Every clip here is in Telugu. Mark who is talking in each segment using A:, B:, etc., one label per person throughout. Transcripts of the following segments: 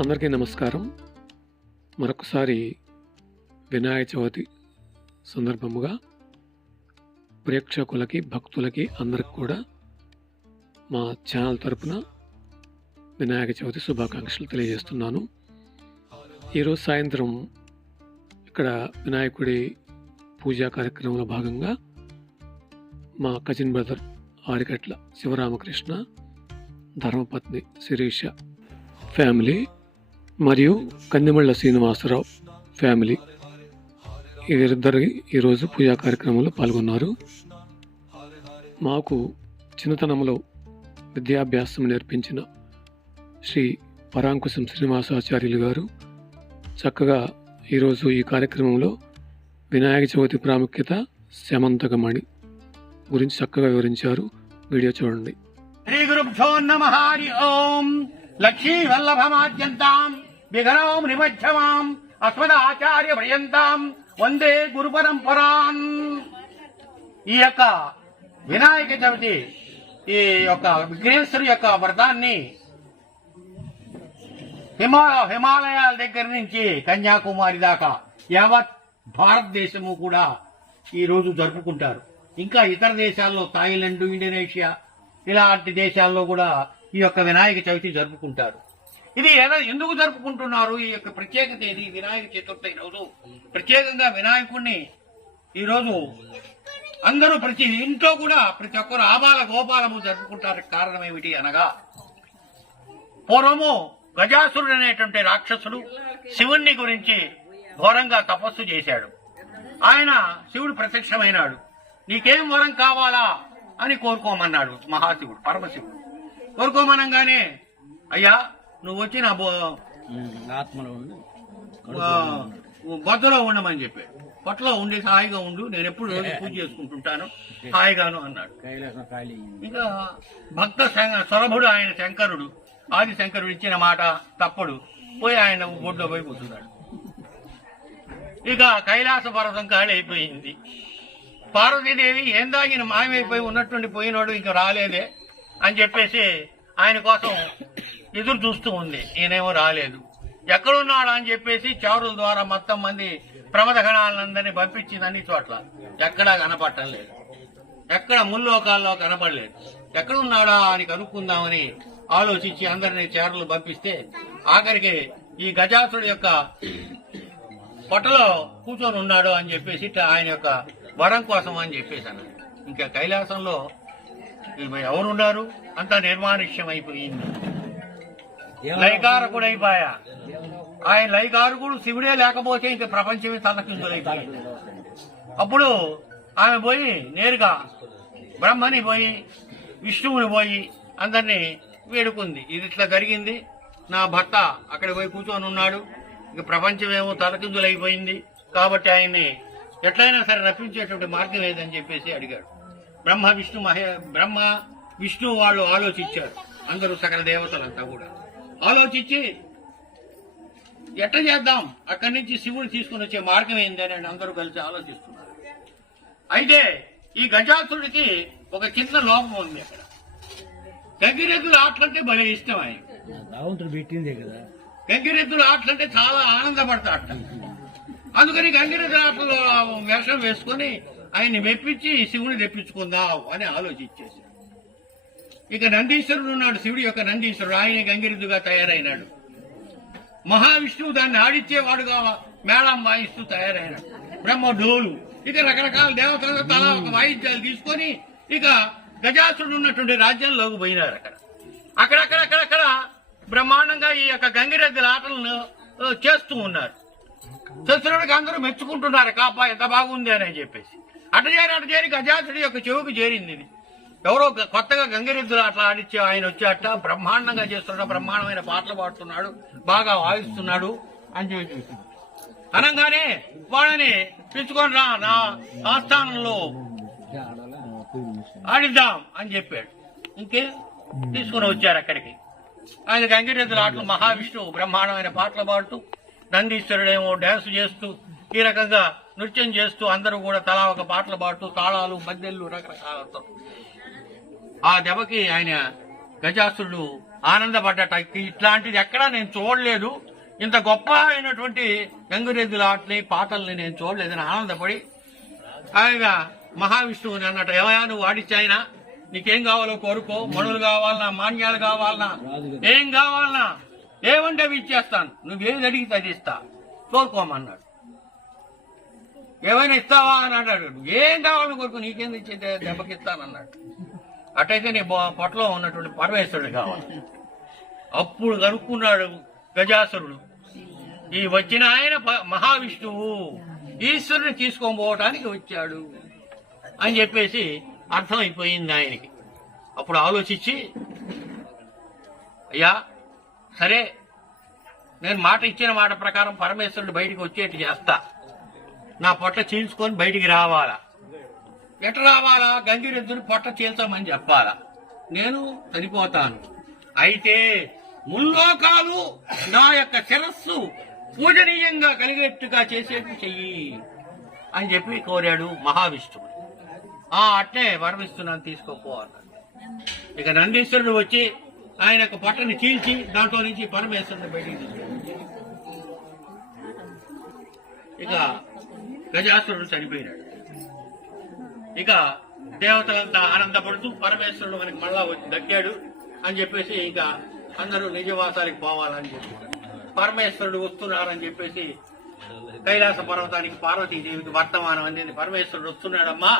A: అందరికీ నమస్కారం. మరొకసారి వినాయక చవితి సందర్భముగా ప్రేక్షకులకి భక్తులకి అందరికి కూడా మా ఛానల్ తరపున వినాయక చవితి శుభాకాంక్షలు తెలియజేస్తున్నాను. ఈరోజు సాయంత్రం ఇక్కడ వినాయకుడి పూజా కార్యక్రమంలో భాగంగా మా కజిన్ బ్రదర్ ఆరికట్ల శివరామకృష్ణ ధర్మపత్ని శిరీష ఫ్యామిలీ మరియు కందిమళ్ళ శ్రీనివాసరావు ఫ్యామిలీ. వీరిద్దరు ఈరోజు పూజా కార్యక్రమంలో పాల్గొన్నారు. మాకు చిన్నతనంలో విద్యాభ్యాసం నేర్పించిన శ్రీ పరాంకుశం శ్రీనివాసాచార్యులు గారు చక్కగా ఈరోజు ఈ కార్యక్రమంలో వినాయక చవితి ప్రాముఖ్యత శమంతకమణి గురించి చక్కగా వివరించారు. వీడియో చూడండి.
B: శ్రీ గురుభ్యో నమ హరి ఓం. లక్ష్మీ వల్లభమాద్యంతాం. విఘ్నోం నిమధ్యమాం అస్మదాచార్య పర్యంతం వందే గురు పరంపరాన్ ఈ యొక్క వినాయక చవితి ఈ యొక్క విఘ్నేశ్వరు యొక్క వ్రతాన్ని హిమా హిమాలయాల దగ్గర నుంచి కన్యాకుమారి దాకా యావత్ భారతదేశము కూడా ఈ రోజు జరుపుకుంటారు. ఇంకా ఇతర దేశాల్లో థాయిలాండ్ ఇండోనేషియా ఇలాంటి దేశాల్లో కూడా ఈ యొక్క వినాయక చవితి జరుపుకుంటారు. ఇది ఎలా- ఎందుకు జరుపుకుంటున్నారు? ఈ యొక్క ప్రత్యేకత ఇది వినాయక చతుర్థి రోజు. ప్రత్యేకంగా వినాయకుడిని ఈ రోజు అందరూ ప్రతి ఇంట్లో కూడా ప్రతి ఒక్కరు ఆబాల గోపాలము జరుపుకుంటారు కారణం ఏమిటి అనగా పూర్వము గజాసురుడు అనేటువంటి రాక్షసుడు శివుణ్ణి గురించి ఘోరంగా తపస్సు చేశాడు. ఆయన శివుడు ప్రత్యక్షమైనాడు. నీకేం వరం కావాలా అని కోరుకోమన్నాడు మహాశివుడు పరమశివుడు. కోరుకోమనంగానే అయ్యా నువ్వు వచ్చి నా బో-
C: ఆత్మలో ఉండి
B: బొద్దలో ఉండమని చెప్పాడు పొట్టలో ఉండి హాయిగా ఉండు. నేను ఎప్పుడు రోజు పూజ చేసుకుంటుంటాను. హాయిగాను అన్నాడు. ఇంకా భక్త సొరభుడు ఆయన శంకరుడు. ఆది శంకరుడు ఇచ్చిన మాట తప్పడు. పోయి ఆయన బొడ్లో పోయి కూర్చున్నాడు. ఇక కైలాస పర్వతం ఖాళీ అయిపోయింది. పార్వతీదేవి ఏం దాగిన మాయమైపోయి ఉన్నట్టుండి పోయినోడు ఇంక రాలేదే అని చెప్పేసి ఆయన కోసం ఎదురు చూస్తూ ఉంది. ఈయనేమో రాలేదు. ఎక్కడున్నాడా అని చెప్పేసి చారుల ద్వారా మొత్తం మంది ప్రమద గణాలందరినీ పంపించింది అన్ని చోట్ల. ఎక్కడా కనపడటం లేదు. ఎక్కడ ముల్లోకాల్లో కనపడలేదు. ఎక్కడున్నాడా అని కనుక్కుందామని ఆలోచించి అందరినీ చేరలు పంపిస్తే ఆఖరికి ఈ గజాసుడు యొక్క పొట్టలో కూర్చొని ఉన్నాడు అని చెప్పేసి ఆయన యొక్క వరం కోసం అని చెప్పేసి అన్నాడు. ఇంకా కైలాసంలో ఎవరున్నారు అంతా నిర్మానుష్యం అయిపోయింది. లైకారకుడైపోయా. అయిపోయా ఆయన లైకారకుడు శివుడే లేకపోతే ఇంకా ప్రపంచమే తలకిందులైపోయింది. అప్పుడు ఆమె పోయి నేరుగా బ్రహ్మని పోయి విష్ణువుని పోయి అందరినీ వేడుకుంది. ఇది ఇట్లా జరిగింది. నా భర్త అక్కడ పోయి కూర్చొని ఉన్నాడు. ఇక ప్రపంచమేమో తలకిందులైపోయింది. కాబట్టి ఆయన్ని ఎట్లయినా సరే రప్పించేటువంటి మార్గం ఏదని చెప్పేసి అడిగాడు. బ్రహ్మ విష్ణు మహే బ్రహ్మ విష్ణు వాళ్ళు ఆలోచించారు. అందరూ సకల దేవతలంతా కూడా. ఆలోచించి ఎట్ట చేద్దాం? అక్కడి నుంచి శివుడు తీసుకుని వచ్చే మార్గం ఏందని అని అందరూ కలిసి ఆలోచిస్తున్నారు. అయితే ఈ గజాసుడికి ఒక చిన్న లోపం ఉంది అక్కడ. గంగిరెద్దుల ఆటలంటే భలే ఇష్టం ఆయన
C: పెట్టిందే కదా.
B: గంగిరెద్దుల ఆటలంటే చాలా ఆనందపడతాడట అందుకని గంగిరెద్దుల ఆటలో వేషం వేసుకొని ఆయన్ని మెప్పించి శివుని తెప్పించుకుందాం అని ఆలోచించేశాడు ఇక నందీశ్వరుడు ఉన్నాడు శివుడి యొక్క నందీశ్వరుడు. ఆయన గంగిరెద్దుగా తయారైనాడు. మహావిష్ణువు దాన్ని ఆడిచ్చేవాడుగా మేళం వాయిస్తూ తయారైనాడు. బ్రహ్మ డోలు ఇక రకరకాల దేవతలు తలా ఒక వాయిద్యాలు తీసుకొని ఇక గజాసుడు ఉన్నటువంటి రాజ్యంలోకి పోయినారు అక్కడ. అక్కడక్కడక్కడక్కడ బ్రహ్మాండంగా ఈ యొక్క గంగిరెద్దుల ఆటలను చేస్తూ ఉన్నారు. శత్రువుడికి అందరూ మెచ్చుకుంటున్నారు. కాపా ఎంత బాగుంది అని చెప్పేసి. అటు చేరి అటు చేరి గజాసుడి యొక్క చెవుకు చేరింది ఇది. ఎవరో కొత్తగా గంగిరెద్దులు అట్లా ఆడిచ్చే ఆయన వచ్చాట బ్రహ్మాండంగా చేస్తున్నాడు బ్రహ్మాండమైన పాటలు పాడుతున్నాడు బాగా వాయిస్తున్నాడు అని చెప్పి అనగానే వాళ్ళని పిలుచుకొని రా నా ఆస్థానంలో ఆడిద్దాం అని చెప్పాడు. ఇంకే తీసుకుని వచ్చారు అక్కడికి. ఆయన గంగిరెద్దుల ఆటలు మహావిష్ణువు బ్రహ్మాండమైన పాటలు పాడుతూ నందీశ్వరుడేమో డ్యాన్స్ చేస్తూ ఈ రకంగా నృత్యం చేస్తూ అందరూ కూడా తలా ఒక పాటలు పాడుతూ తాళాలు మద్దెళ్ళు రకరకాలతో ఆ దెబ్బకి ఆయన గజాసురుడు ఆనందపడ్డట. ఇట్లాంటిది ఎక్కడా నేను చూడలేదు. ఇంత గొప్ప అయినటువంటి గంగిరెద్దుల ఆటని పాటల్ని నేను చూడలేదని ఆనందపడి ఆయన మహావిష్ణువుని అన్నట్టు ఏమయా నువ్వు వాడిచ్చాయినా నీకేం కావాలో కోరుకో. మనులు కావాలన్నా మాన్యాలు కావాలన్నా ఏం కావాలన్నా ఏమంటే అవి ఇచ్చేస్తాను. నువ్వేది అడిగితే అది ఇస్తా. కోరుకోమన్నాడు. ఏమైనా ఇస్తావా? అని అన్నాడు ఏం కావాలని కోరుకో. నీకేం ఇచ్చే దెబ్బకిస్తానన్నాడు అట్టయితే నీ పొట్టలో ఉన్నటువంటి పరమేశ్వరుడు కావాలి. అప్పుడు కనుక్కున్నాడు గజాసురుడు. ఈ వచ్చిన ఆయన ప- మహావిష్ణువు ఈశ్వరుని తీసుకొని పోవటానికి వచ్చాడు అని చెప్పేసి అర్థమైపోయింది ఆయనకి. అప్పుడు ఆలోచించి అయ్యా సరే నేను మాట ఇచ్చిన మాట ప్రకారం పరమేశ్వరుడు బయటికి వచ్చేట్టు చేస్తా. నా పొట్ట చీల్చుకొని బయటికి రావాలా? ఎట రావాలా గంగిరెద్దుని పొట్ట చీల్చమని చెప్పాలా? నేను చనిపోతాను. అయితే ముల్లోకాలు నా యొక్క శిరస్సు పూజనీయంగా కలిగేట్టుగా చేసేట్టు చెయ్యి అని చెప్పి కోరాడు మహావిష్ణువు. ఆ అట్టే వరమిస్తున్నాను తీసుకోపో అన్నాడు. ఇక నందీశ్వరుడు వచ్చి ఆయన యొక్క పొట్టని చీల్చి దాంట్లో నుంచి పరమేశ్వరుని బయటికి ఇక గజాసురుడు చనిపోయినాడు. ఇక దేవతలంతా ఆనందపడుతూ పరమేశ్వరుడు మనకి మళ్ళా వచ్చి దక్కాడు అని చెప్పేసి ఇక అందరూ నిజవాసానికి పోవాలని చెప్పి పరమేశ్వరుడు వస్తున్నారని చెప్పేసి కైలాస పర్వతానికి పార్వతీదేవికి వర్తమానం అందింది. పరమేశ్వరుడు వస్తున్నాడమ్మా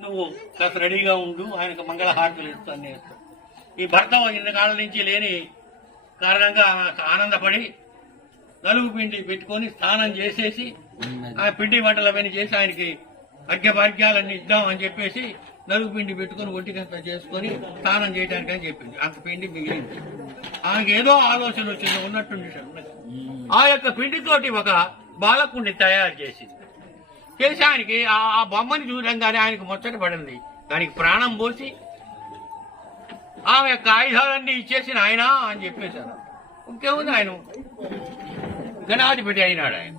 B: నువ్వు కాస్త రెడీగా ఉండు ఆయనకు మంగళహారతులు ఇస్తాను నేను ఈ భర్త ఇన్ని కాలం నుంచి లేని కారణంగా ఆనందపడి నలుగు పిండి పెట్టుకొని స్నానం చేసేసి ఆ పిండి వంటలు అవన్నీ చేసి ఆయనకి అర్ఘ్యభాగ్యాలన్నీ ఇద్దాం అని చెప్పేసి నలుగు పిండి పెట్టుకొని ఒంటికంత చేసుకొని స్నానం చేయడానికి అని చెప్పింది. అంత పిండి మిగిలింది. ఆమెకేదో ఏదో ఆలోచన వచ్చింది ఉన్నట్టుండి ఆ యొక్క పిండితోటి ఒక బాలకుడిని తయారు చేసింది. చేసి ఆయనకి ఆ ఆ బొమ్మని చూడంగానే ఆయనకు ముచ్చట పడింది. దానికి ప్రాణం పోసి ఆమె యొక్క ఆయుధాలన్నీ ఇచ్చేసిన ఆయన అని చెప్పేశారు. ఇంకేముంది ఆయన? గణాధిపతి అయినాడు ఆయన.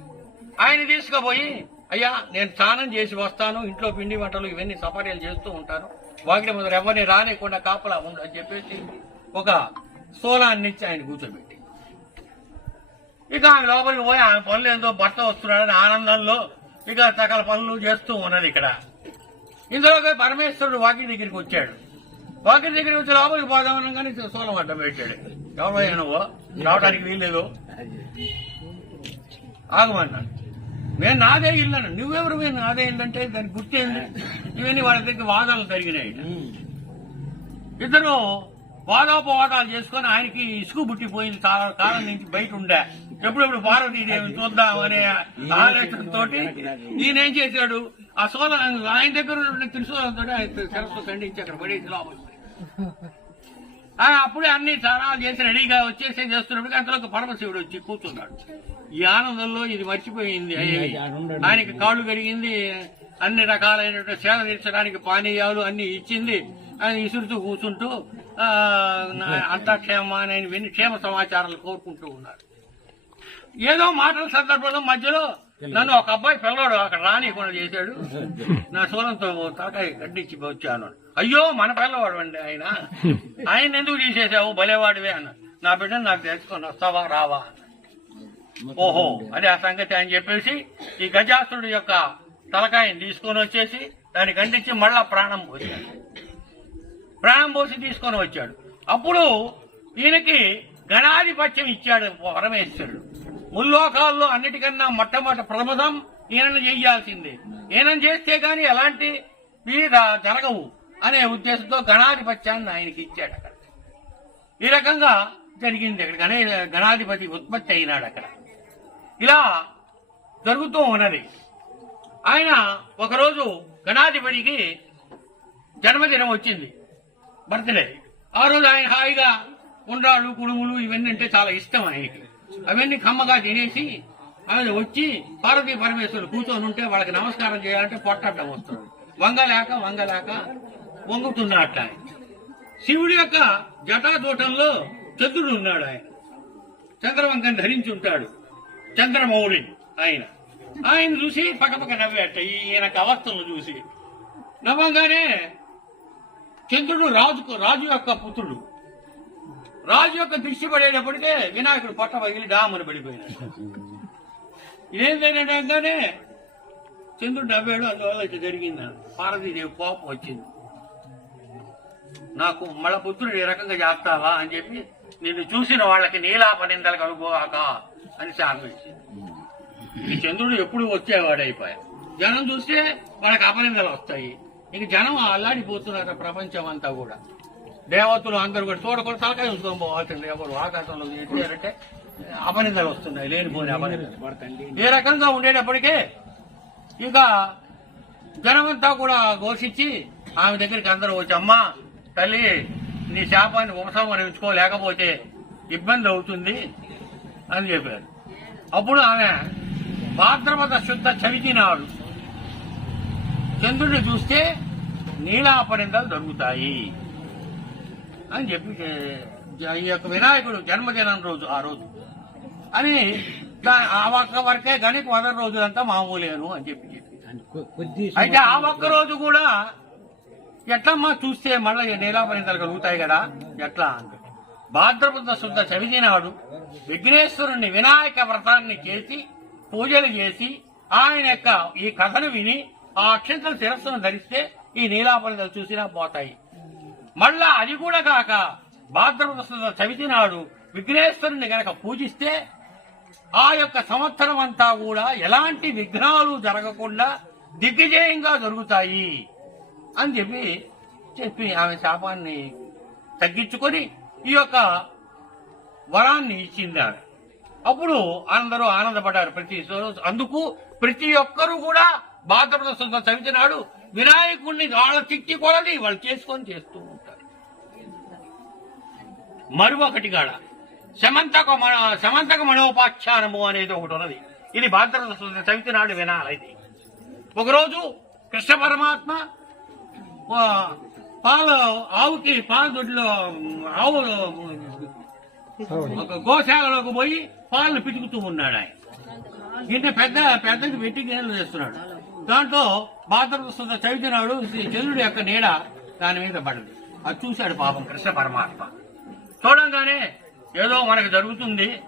B: ఆయన తీసుకుపోయి అయ్యా నేను స్నానం చేసి వస్తాను ఇంట్లో పిండి వంటలు ఇవన్నీ సపర్యలు చేస్తూ ఉంటాను. వాకిటి ముందర ఎవరిని రానికుండా కాపలా ఉండు అని చెప్పేసి ఒక సోలాన్ని ఇచ్చి ఆయన కూర్చోబెట్టి. ఇక ఆమె లోపలికి పోయి ఆమె పనులు ఏందో భర్త వస్తున్నాడని ఆనందంలో ఇక సకల పనులు చేస్తూ ఉన్నది ఇక్కడ. ఇందులోకి పరమేశ్వరుడు వాకిటి దగ్గరికి వచ్చాడు. వాకిటి దగ్గరికి వచ్చి లోపలికి పోదామని కానీ సోలం అడ్డం పెట్టాడు. ఎవరో నువ్వు? రావడానికి వీల్లేదు. ఆగమన్నాను నేను నాదే ఇల్లు అన్నాను నువ్వెవరు మీరు నాదే ఇల్లు అంటే దానికి గుర్తేంది? ఇవన్నీ వాళ్ళ దగ్గర వాదాలు జరిగినాయి. ఇద్దరు వాదోపవాదాలు చేసుకొని ఆయనకి ఇసుకు పుట్టిపోయింది చాలా కాలం నుంచి బయట ఉండే. ఎప్పుడెప్పుడు పార్వతీదేవిని చూద్దాం అనే ఆలోచనతో ఈయన ఏం చేశాడు? ఆ సోల ఆయన దగ్గర ఉన్న త్రిశూలంతో ఆయన శిరస్సు ఖండించి అక్కడ పడేసి లోపలికి అప్పుడే అన్ని స్నానాలు చేసి రెడీగా వచ్చేసి చేస్తున్నప్పుడు అంతలో పరమశివుడు వచ్చి కూర్చున్నాడు. ఈ ఆనందంలో ఇది మర్చిపోయింది ఆయనకి కాళ్ళు కడిగింది అన్ని రకాలైనటువంటి సేవ తీర్చడానికి పానీయాలు అన్ని ఇచ్చింది. ఆయన ఇసురుతూ కూర్చుంటూ అంతా క్షేమ అని ఆయన విని క్షేమ సమాచారాలు కోరుకుంటూ ఉన్నారు. ఏదో మాటల సందర్భంలో మధ్యలో నన్ను ఒక అబ్బాయి పిల్లవాడు అక్కడ రానికుండా చేశాడు. నా సూరంతో తలకాయ గడ్డిచ్చి వచ్చాను. అయ్యో మన పిల్లవాడు అండి ఆయన. ఆయన ఎందుకు తీసేసావు భలేవాడివే అన్న. నా బిడ్డను నాకు తెలుసుకొని వస్తావా రావా? ఓహో అదే ఆ సంగతి అని చెప్పేసి ఈ గజాసురుడు యొక్క తలకాయని తీసుకొని వచ్చేసి దాన్ని ఖండించి మళ్ళా ప్రాణం పోసాడు ప్రాణం పోసి తీసుకొని వచ్చాడు. అప్పుడు ఈయనకి గణాధిపత్యం ఇచ్చాడు పరమేశ్వరుడు. ముల్లోకాల్లో అన్నిటికన్నా మొట్టమొదటి ప్రమదం ఈయనను చేయాల్సిందే. ఈయనను చేస్తే గాని ఎలాంటి మీద జరగవు అనే ఉద్దేశంతో గణాధిపత్యాన్ని ఆయనకి ఇచ్చాడు అక్కడ. ఈ రకంగా జరిగింది అక్కడ. గణే గణాధిపతి ఉత్పత్తి అయినాడు అక్కడ. ఇలా జరుగుతూ ఉన్నది. ఆయన ఒకరోజు గణాధిపతికి జన్మదినం వచ్చింది. బర్త్డే. ఆ రోజు ఆయన హాయిగా ఉండ్రాళ్ళు కుడుములు ఇవన్నీ అంటే చాలా ఇష్టం ఆయనకి. అవన్నీ కమ్మగా తినేసి ఆయన వచ్చి పార్వతీ పరమేశ్వరుడు కూర్చొని ఉంటే వాళ్ళకి నమస్కారం చేయాలంటే పొట్టడం వస్తుంది వంగలేక వంగలేక వంగుతున్నట్టు ఆయన. శివుడి యొక్క జటాదూటంలో చంద్రుడు ఉన్నాడు ఆయన. చంద్రవంకని ధరించి ఉంటాడు. చంద్రమౌళి ఆయన. ఆయన చూసి పక్కపక్క నవ్వేట. ఈయన అవస్థలను చూసి. నవ్వంగానే చంద్రుడు రాజు రాజు యొక్క పుత్రుడు రాజు యొక్క దృష్టి పడేటప్పటికే వినాయకుడు పొట్ట పగిలి డామని పడిపోయినాడు. ఇదేంటంటే చంద్రుడు నవ్వాడు అందువల్ల ఇట్లా జరిగింది. పార్వతీదేవి కోపం వచ్చింది. నాకు మళ్ళా పుత్రుడు ఈ రకంగా చేస్తావా అని చెప్పి నిన్ను చూసిన వాళ్ళకి నీలాప నిందలు కలుగుగాక అని శాపించింది ఈ చంద్రుడు ఎప్పుడు వచ్చేవాడు జనం చూస్తే వాళ్ళకి అపనిందలు వస్తాయి. ఇంక జనం అల్లాడిపోతున్నారు ప్రపంచం అంతా కూడా. దేవతలు అందరూ కూడా చూడకుండా తలకాయ ఉంచుకొని పోవాల్సింది ఎవరు? ఆకాశంలో ఎట్టారంటే అపనిందలు వస్తున్నాయి లేనిపోని అపనిందలు.
C: పడతండి
B: ఏ రకంగా ఉండేటప్పటికే ఇంకా జనమంతా కూడా ఘోషించి ఆమె దగ్గరికి అందరూ వచ్చి అమ్మా తల్లి నీ శాపాన్ని ఉపసంహరించుకోలేకపోతే ఇబ్బంది అవుతుంది అని చెప్పారు. అప్పుడు ఆమె భాద్రపద శుద్ధ చవితినాడు చంద్రుడిని చూస్తే నీలాపరిందలు దొరుకుతాయి. అని చెప్పి ఈ యొక్క వినాయకుడు జన్మదినం రోజు ఆ రోజు. అని దా- ఆ ఒక్క వరకే గణిత వదల రోజులంతా మామూలేను అని చెప్పి అయితే ఆ ఒక్క రోజు కూడా ఎట్లమ్మా చూస్తే మళ్ళీ నీలాపరింతలు కలుగుతాయి కదా? ఎట్లా అంటే భాద్రపద శుద్ధ చవితి నాడు విఘ్నేశ్వరుణ్ణి వినాయక వ్రతాన్ని చేసి పూజలు చేసి ఆయన యొక్క ఈ కథను విని ఆ అక్షంతల శిరస్సును ధరిస్తే ఈ నీలాపరింతలు చూసినా పోతాయి. మళ్ళా అది కూడా కాక భాద్రపద చవితి నాడు విఘ్నేశ్వరుని గనక పూజిస్తే ఆ యొక్క సంవత్సరం అంతా కూడా ఎలాంటి విఘ్నాలు జరగకుండా దిగ్విజయంగా జరుగుతాయి అని చెప్పి చెప్పి ఆమె శాపాన్ని తగ్గించుకొని ఈ యొక్క వరాన్ని ఇచ్చింది ఆమె. అప్పుడు అందరూ ఆనందపడ్డారు ప్రతి అందుకు ప్రతి ఒక్కరూ కూడా భాద్రపద చవితి నాడు వినాయకుడిని వాళ్ళ తిట్టి కొలది వాళ్ళు చేసుకొని చేస్తూ మరొకటి కాడ. శమంతక మన- శమంతక మనోపాఖ్యానము అనేది ఒకటి ఉన్నది. ఇది భాద్రత చవితి నాడు వినాలి ఇది. ఒకరోజు కృష్ణ పరమాత్మ పాల పాలు ఆవుకి పాల దొడ్లో ఆవు గోశాలలోకి పోయి పాలను పితుకుతూ ఉన్నాడు ఆయన. ఇంత పెద్ద పెద్దకి పెట్టి గిన్నెలు చేస్తున్నాడు. దాంట్లో భాద్రత చవితి నాడు శ్రీ చంద్రుడి యొక్క నీడ దాని మీద పడింది. అది చూశాడు పాపం కృష్ణ పరమాత్మ. చూడంగానే ఏదో మనకు జరుగుతుంది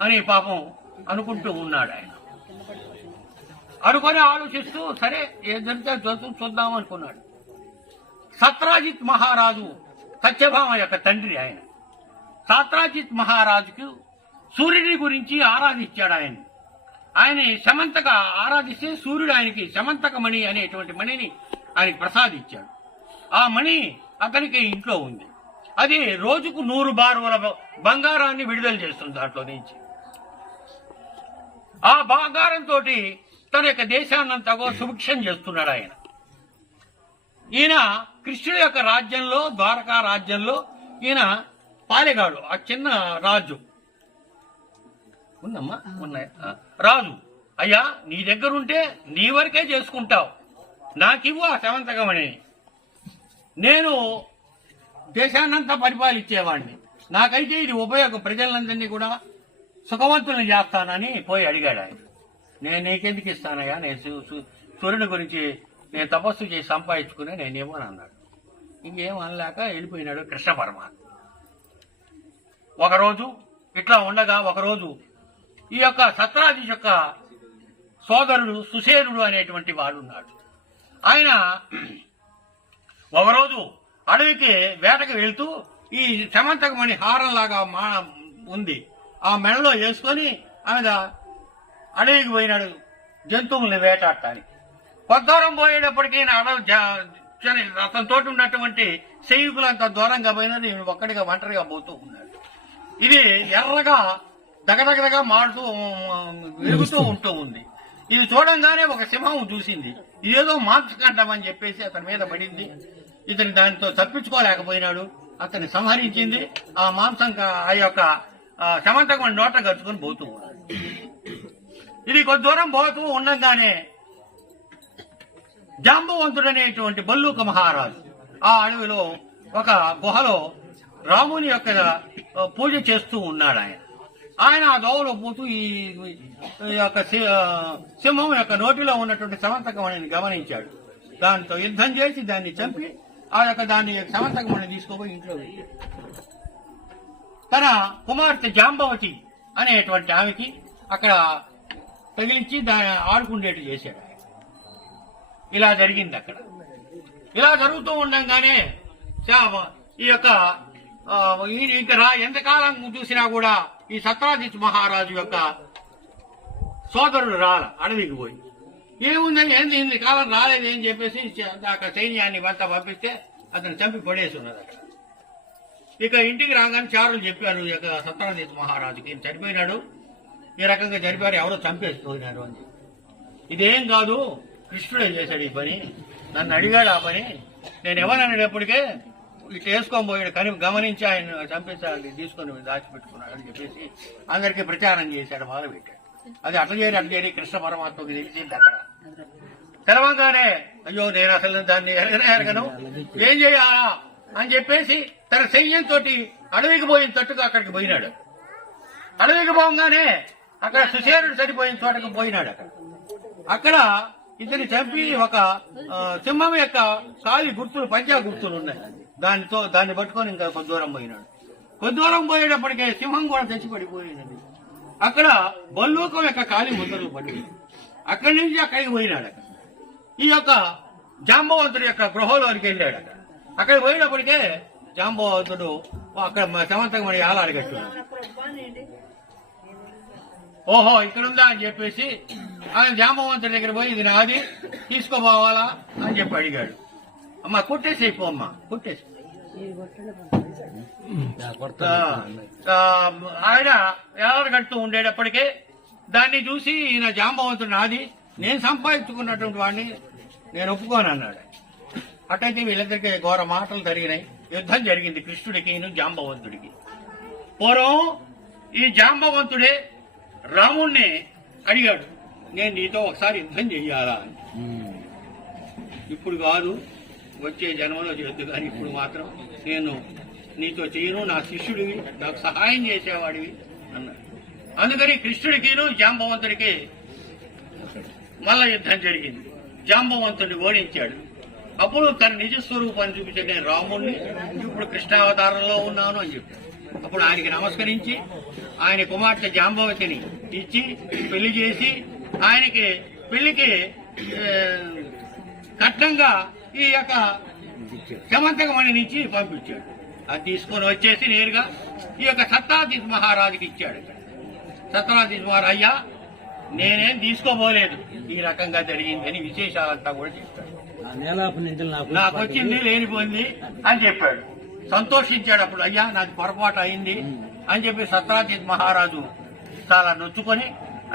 B: అని పాపం అనుకుంటూ ఉన్నాడు ఆయన. అనుకొని ఆలోచిస్తూ సరే ఏం జరిగితే చూద్దాం అనుకున్నాడు. సత్రాజిత్ మహారాజు సత్యభామ యొక్క తండ్రి ఆయన. సత్రాజిత్ మహారాజుకు సూర్యుడి గురించి ఆరాధించాడు ఆయన. ఆయన శమంతక ఆరాధిస్తే సూర్యుడు ఆయనకి శమంతక మణి అనేటువంటి మణిని ఆయనకి ప్రసాదించాడు. ఆ మణి అతనికి ఇంట్లో ఉంది. అది రోజుకు నూరు బారుల బంగారాన్ని విడుదల చేస్తుంది దాంట్లో నుంచి. ఆ బంగారంతో తన యొక్క దేశాన్నంతగా సుభిక్షం చేస్తున్నాడు ఆయన. ఈయన కృష్ణుడి యొక్క రాజ్యంలో ద్వారకా రాజ్యంలో ఈయన పాలెగాడు ఆ చిన్న రాజు. ఉందమ్మా ఉన్నాయి. రాజు. అయ్యా నీ దగ్గర ఉంటే నీ వరకే చేసుకుంటావు. నాకివ్వు ఆ శవంతకమని నేను దేశాన్నంతా పరిపాలించేవాడిని నాకైతే ఇది ఉపయోగం. ప్రజలందరినీ కూడా సుఖవంతులను చేస్తానని పోయి అడిగాడు ఆయన. నేను నీకెందుకు ఇస్తానయ్యా? నేను సూర్యుని గురించి నేను తపస్సు చేసి సంపాదించుకునే నేనేమో అని అన్నాడు. ఇంకేం అనలేక వెళ్ళిపోయినాడు కృష్ణ పరమాత్మ. ఒకరోజు ఇట్లా ఉండగా ఒకరోజు ఈ యొక్క సత్రాజి యొక్క సోదరుడు సుశేరుడు అనేటువంటి వాడున్నాడు. ఆయన ఒకరోజు అడవికి వేటకి వెళ్తూ ఈ సమంతకమణి హారంలాగా మా ఉంది. ఆ మెడలో వేసుకొని ఆమె అడవికి పోయినాడు జంతువుల్ని వేటాడటానికి. కొత్త దూరం పోయేటప్పటికీ ఈయన అడవి జన- అతనితో ఉన్నటువంటి సైనికులంతా దూరంగా పోయినది ఒక్కడిగా ఒంటరిగా పోతూ ఉన్నాడు ఇది ఎర్రగా దగదగదగా మాడుతూ ఉమ్, వెలుగుతూ ఉంటూ ఉంది. ఇది చూడంగానే ఒక సింహం చూసింది. ఇదేదో మాంసకంఠం అని చెప్పేసి అతని మీద పడింది. ఇతను దానితో తప్పించుకోలేకపోయినాడు. అతన్ని సంహరించింది. ఆ మాంసం ఆ యొక్క ఆ, సమంతకం నోట గచ్చుకొని పోతూ ఉన్నాడు. ఇది కొద్ది దూరం పోతూ ఉండగానే జాంబవంతుడనేటువంటి బల్లూక మహారాజు ఆ అడవిలో ఒక గుహలో రాముని యొక్క పూజ చేస్తూ ఉన్నాడు ఆయన. ఆయన ఆ దోవలో పోతూ ఈ ఈ యొక్క సింహం యొక్క నోటిలో ఉన్నటువంటి సమంతకం అని గమనించాడు. దాంతో యుద్ధం చేసి దాన్ని చంపి ఆ యొక్క దాన్ని సమంతకమణి తీసుకోబోయి ఇంట్లో తన కుమార్తె జాంబవతి అనేటువంటి ఆమెకి అక్కడ తగిలించి దాన్ని ఆడుకుండేట్టు చేశాడు. ఇలా జరిగింది అక్కడ. ఇలా జరుగుతూ ఉండంగానే ఈ యొక్క ఈ- ఇంకా రా ఎంతకాలం చూసినా కూడా ఈ సత్రాజిత్ మహారాజు యొక్క సోదరుడు రాల అడవికి పోయి. ఏముందని ఏంది? ఇంత కాలం రాలేదు అని చెప్పేసి అక్కడ సైన్యాన్ని అంతా పంపిస్తే అతను చంపి పడేసి ఉన్నది అక్కడ. ఇక ఇంటికి రాగానే చారులు చెప్పారు ఈ యొక్క సత్రాజిత్ మహారాజుకి ఈయన చనిపోయినాడు ఈ రకంగా చనిపోయారు ఎవరో చంపేసిపోయినారు అని ఇదేం కాదు కృష్ణుడే చేశాడు ఈ పని. నన్ను అడిగాడు ఆ పని. నేను ఎవరనేటప్పటికే ఇట్లా వేసుకొని పోయాడు కానీ గమనించి ఆయన చంపేసాడు తీసుకొని దాచిపెట్టుకున్నాడు అని చెప్పేసి అందరికీ ప్రచారం చేశాడు మొదలు పెట్టాడు అది అట్లా చేయని అట్లా చేయని కృష్ణ పరమాత్మకి తెలిసింది అక్కడ. తెలవంగానే అయ్యో నేను అసలు దాన్ని ఎరగనే ఎరగను. ఏం చేయాలా? అని చెప్పేసి తన సైన్యంతో అడవికి పోయిన తట్టుగా అక్కడికి పోయినాడు. అడవికి పోగానే అక్కడ సుశేరుడు సరిపోయిన చోటకు పోయినాడు అక్కడ. అక్కడ ఇతని చంపి ఒక సింహం యొక్క కాలి గుర్తులు పంచా గుర్తులు ఉన్నాయి. దానితో దాన్ని పట్టుకొని ఇంకా కొద్ది దూరం పోయినాడు. కొద్ది దూరం పోయేటప్పటికే సింహం కూడా తెచ్చి పడిపోయినది అక్కడ బల్లూకం యొక్క కాలి ముద్రలు పడి అక్కడి నుంచి అక్కడికి పోయినాడు అక్కడ. ఈ యొక్క జాంబవంతుడి యొక్క గృహలోనికి వెళ్ళాడు అక్కడ. అక్కడికి పోయినప్పటికే జాంబవంతుడు అక్కడ సమంతకు మరి ఆలాడి కట్టున్నాడు ఓహో ఇక్కడ ఉందా అని చెప్పేసి ఆయన జాంబవంతుడి దగ్గర పోయి ఇది నాది తీసుకోపోవాలా అని చెప్పి అడిగాడు. అమ్మ కుట్టేసి అమ్మ కుట్టేసి ఆయన కడుతూ ఉండేటప్పటికే దాన్ని చూసి ఈయన జాంబవంతుడు నాది. నేను సంపాదించుకున్నటువంటి వాడిని నేను ఒప్పుకోను అన్నాడు అటైతే వీళ్ళిద్దరికి ఘోర మాటలు జరిగినాయి. యుద్ధం జరిగింది కృష్ణుడికి జాంబవంతుడికి. పూర్వం ఈ జాంబవంతుడే రాముణ్ణి అడిగాడు. నేను నీతో ఒకసారి యుద్ధం చెయ్యాలా? అని. ఇప్పుడు కాదు. వచ్చే జన్మలో చేయొద్దు కానీ ఇప్పుడు మాత్రం నేను నీతో చేయను. నా శిష్యుడివి నాకు సహాయం చేసేవాడివి అన్నాడు. అందుకని కృష్ణుడికిను జాంబవంతుడికి మల్ల యుద్ధం జరిగింది. జాంబవంతుడిని ఓడించాడు. అప్పుడు తన నిజ స్వరూపాన్ని చూపించే నేను రాముణ్ణి ఇప్పుడు కృష్ణావతారంలో ఉన్నాను అని చెప్పాడు. అప్పుడు ఆయనకి నమస్కరించి ఆయన కుమార్తె జాంబవతిని ఇచ్చి పెళ్ళి చేసి ఆయనకి పెళ్ళికి కట్నంగా ఈ యొక్క సమంతకమణి నుంచి పంపించాడు. అది తీసుకొని వచ్చేసి నేరుగా ఈ యొక్క సత్తాజిత్ మహారాజుకి ఇచ్చాడు. సత్రాజిత్ మహారాజ్ అయ్యా నేనేం తీసుకోబోలేదు. ఈ రకంగా జరిగింది అని విశేషాలంతా కూడా చెప్పాడు
C: నాకు
B: వచ్చింది. లేనిపోయింది అని చెప్పాడు. సంతోషించాడు అప్పుడు అయ్యా నాది పొరపాటు అయింది అని చెప్పి సత్రాజిత్ మహారాజు చాలా నొచ్చుకొని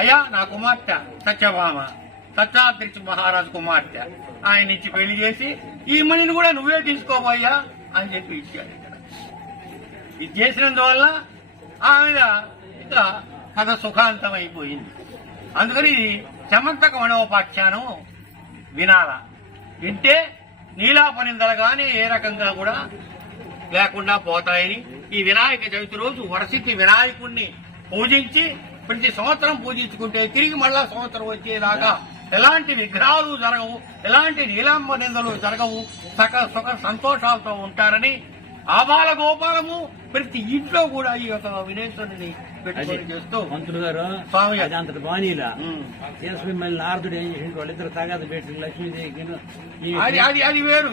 B: అయ్యా నా కుమార్తె సత్యభామ సత్యాద్రిత్ మహారాజు కుమార్తె ఆయన ఇచ్చి పెళ్ళి చేసి ఈ మణిని కూడా నువ్వే తీసుకోబోయ్యా అని చెప్పి ఇచ్చాడు ఇది చేసినందువల్ల ఆమె ఇక కథ సుఖాంతం అయిపోయింది అందుకని చమంతక మనోపాఖ్యానం వినాల. వింటే నీలాపనిందలు కానీ ఏ రకంగా కూడా లేకుండా పోతాయని ఈ వినాయక చవితి రోజు వరసిద్ధి వినాయకుణ్ణి పూజించి ప్రతి సంవత్సరం పూజించుకుంటే తిరిగి మళ్ళా సంవత్సరం వచ్చేదాకా ఎలాంటి విగ్రహాలు జరగవు ఎలాంటి నీలాంబ నిందలు జరగవు సక సుఖ సంతోషాలతో ఉంటారని ఆబాల గోపాలము ప్రతి ఇంట్లో కూడా ఈ యొక్క వినేశ్వరుని
C: మంత్రులు గారు. అది అంతటి బాణీలా. చేసుకుని మళ్ళీ నారదుడు ఏం చేసిండు? వాళ్ళిద్దరు తగాద పెట్టి
B: అది అది వేరు.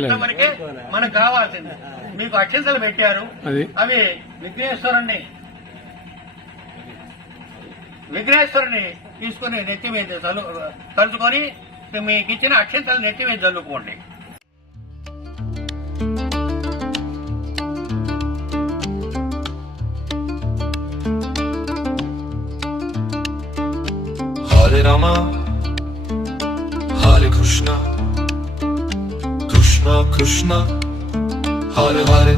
A: లేదు.
B: మనకే మనకు కావాల్సింది. మీకు అక్షంతలు పెట్టారు.
A: అది.
B: అవి విఘ్నేశ్వరుణ్ణి విఘ్నేశ్వరుని తీసుకుని నెత్తి మీద చల్లు తలుచుకొని మీకు ఇచ్చిన అక్షంతలు నెత్తి మీద చల్లుకోండి.
D: Rama, Hare Krishna, Krishna Krishna, Hare Hare,